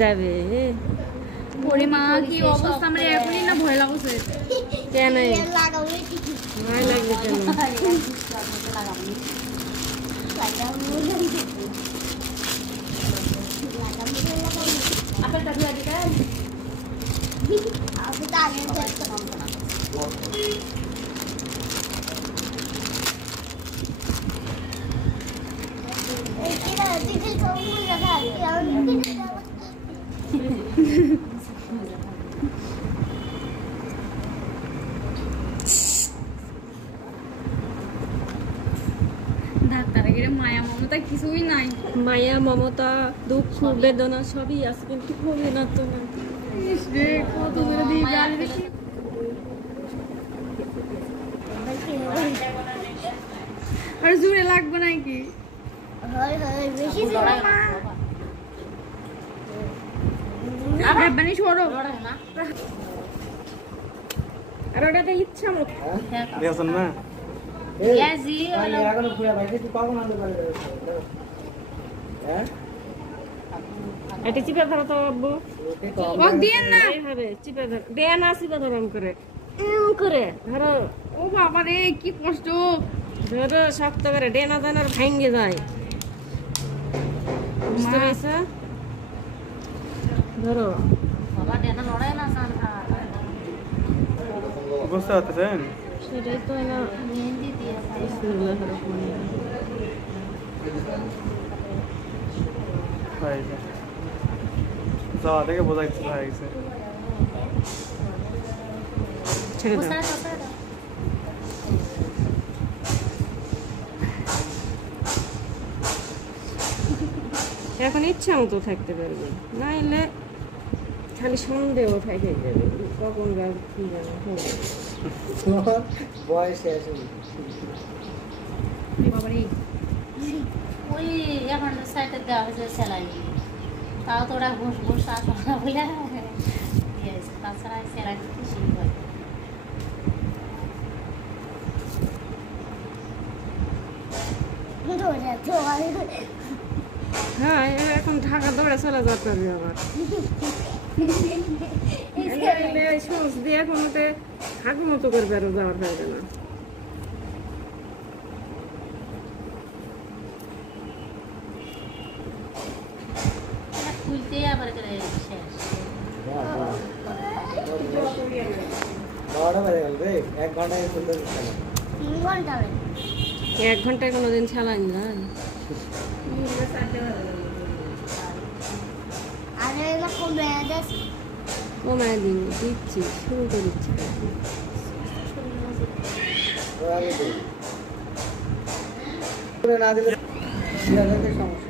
যাবে ওরে মা কি অবস্থা আমরা এখনই না ভয় লাগছে কেন ভয় লাগবে কেন আপেলটা ধুয়ে দিবেন আমি তো আগে চেষ্টা করব না এটা দিদি সবুজ লাগা আমি ডাক্তারের মায়া মমতা কিছুই নাই মায়া মমতা দুঃখ বেদনা সবই আছে কিন্তু হবে না তো না কত করে দিই গালি দেখি আর জোরে লাগবে নাকি হয় হয় বেশি লড়াই না আবার বানি সরো আর ওটাতে ইচ্ছা মতো দেখছেন না ইয়াজি আমি এখনো পুরো ভাইকে তুই পাবো না দোকানে হ্যাঁ এটা চিপে ধরো তো আব্বু ওক দিয়েন না এইভাবে চিপে ধরো দেয়া না চিপে ধরো এমন করে ধরো ও বাবা রে কি কষ্ট ধরো শক্ত করে ডেনা দানার ভাঙ্গে যায় বুঝতে পেরেছ ধরো বাবা ডেনা লড়াই না সান বুঝতে পারতেছেন সেটাই তো না মেহেন্দি দিয়ে বিসমিল্লাহির রহমানির রহিম যাওয়া থেকে বোঝাইতে হয়ে গেছে ছেড়ে দাও এখন ইচ্ছা মতো থাকতে পারবে না এলে খালি সন্দেহ থেকে যাবে কখন গাছ কি জানো বয়স শেষ বাবা রে ওই এখন সাইডে দেওয়া হয়েছে সেলাই তাও তো ওরা ঘুষ ঘুষ আসা বলে দিয়েছে তাছাড়া সেলাই খুশি হয় হ্যাঁ এখন ঢাকা দৌড়ে চলে যেতে হবে আবার সোজ দিয়ে এখন ওতে হাঁটু মতো করে বেরো যাওয়ার হবে না খুলতে আবার করে শেষ বড় বাজে গেল রে 1 ঘন্টায় খুলতে দিচ্ছে না 3 ঘন্টা হবে 1 ঘন্টায় কোনোদিন চালান না আর এগুলো কমে যাচ্ছে কমায় দিন দিচ্ছি শুরু করে দিচ্ছি পুরো না দিলে সমস্যা